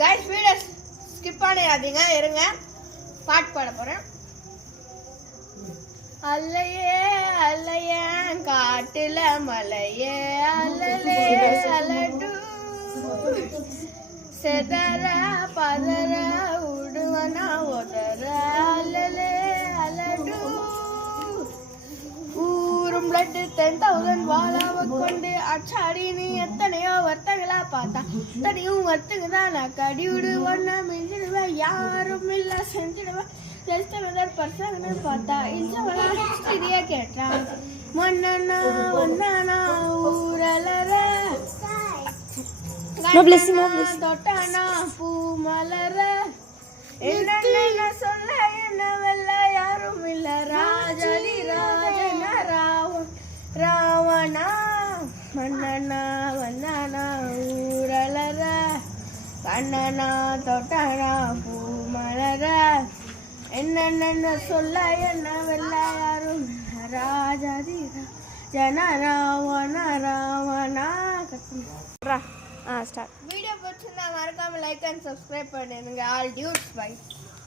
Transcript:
guys video skip பண்ணிடாதீங்க இருங்க பாட்டு பாட போறேன் அல்லையே அல்லையே காட்டுல மலையே அல்லலே அலடு செதற பதற உடுவனா ஒதற அல்லலே அலடு ஊரும் பிளட் 10,000 வாளாவ கொண்டு அச்சாடி நீ எத்தனையோ வர்த்தங்களா பார்த்தா தனியும் வர்த்தங்கதான் நான் கடிவிடு ஒன்னா மிஞ்சிடுவேன் யாரும் இல்ல செஞ்சிடுவேன் ஜஸ்ட் வெதர் பர்சன் பார்த்தா இஞ்சவளா சரியா கேட்டான் மன்னனா வந்தானா ஊரலர தொட்டானா பூ மலர என்ன சொல்ல என்னவெல்ல யாரும் இல்ல ராஜதி ராஜன ராவணா மன்னனா வந்தானா ஊரலர கண்ணனா தொட்டானா பூ மலர என்னென்ன சொல்ல என்னவெல்ல யாரும் ராஜதி ஜன ராவணா ஸ்டார்ட் வீடியோ பிடிச்சிருந்தா மறக்காம லைக் அண்ட் சப்ஸ்கிரைப் பண்ணுங்க ஆல் டியூட்ஸ் பை